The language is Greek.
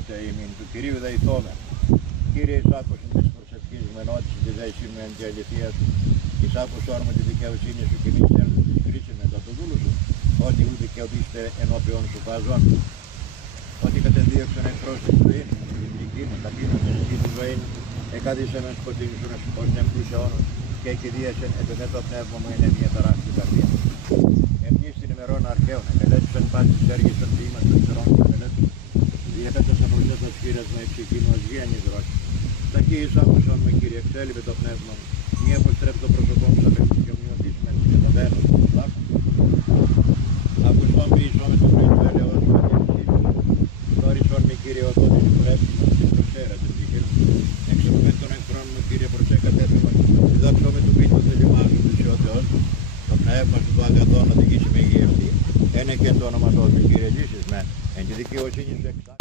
τότε ημίν του Κυρίου δεηθόμεν. Κύριε εις άκουσιν της προσευχής μου ενώτηση τη δέση μου εν τη αληθεία σου, εις άκουσον με τη δικαιοσύνη σου και μη στέλνουν της κρίσης μετά του δούλου σου, ότι ου δικαιωθείστε ενώπιον σου παζών. Ότι κατεδίωξαν εχθρός της ζωήν, την δική μου, ταπείνωσαν εκεί τη ζωή, εκαδίσαμεν σκοτίνησον ως νεμπλούς αιώνων, και εκειδίασεν ετονέ το πνεύμα μου είναι μια ταράχτη καρδία. Εμείς την ημερών αρχαίων, επελέτησαν πάσης έργης των ποιήμας των ξερών και επελέτων, διαπέτασα προσέτας χείρας με εξεκίνου ως γέννης δρόση. Ταχύ εις άκουσον με Κύριε, εξέλιβε το πνεύμα μου, μη αποστρέψει το πρόσωπό μου σαν παίκτης και ομοιωτήσμεν, και το δένος μου λάκων. Ακουστόν ποιησόν με το πριν του ελαιός μου αντιεμισής. Δόρισον με Κύριε οδότης του ρεύση μας και προσέρα την ψυχή μου. Εξοπλέ των εχθρών μου Κύριε προσέκατεύε μας, διδάξω με του πίτου θελημά σου του Θεός μου. Το πνεύμα σου του αγαθόν οδηγήσει με υγεία αυτή. Ένε και το όνομα του Κύριε ζήσεις μεν, εν τη δικαιοσύνη σου εξάλλου.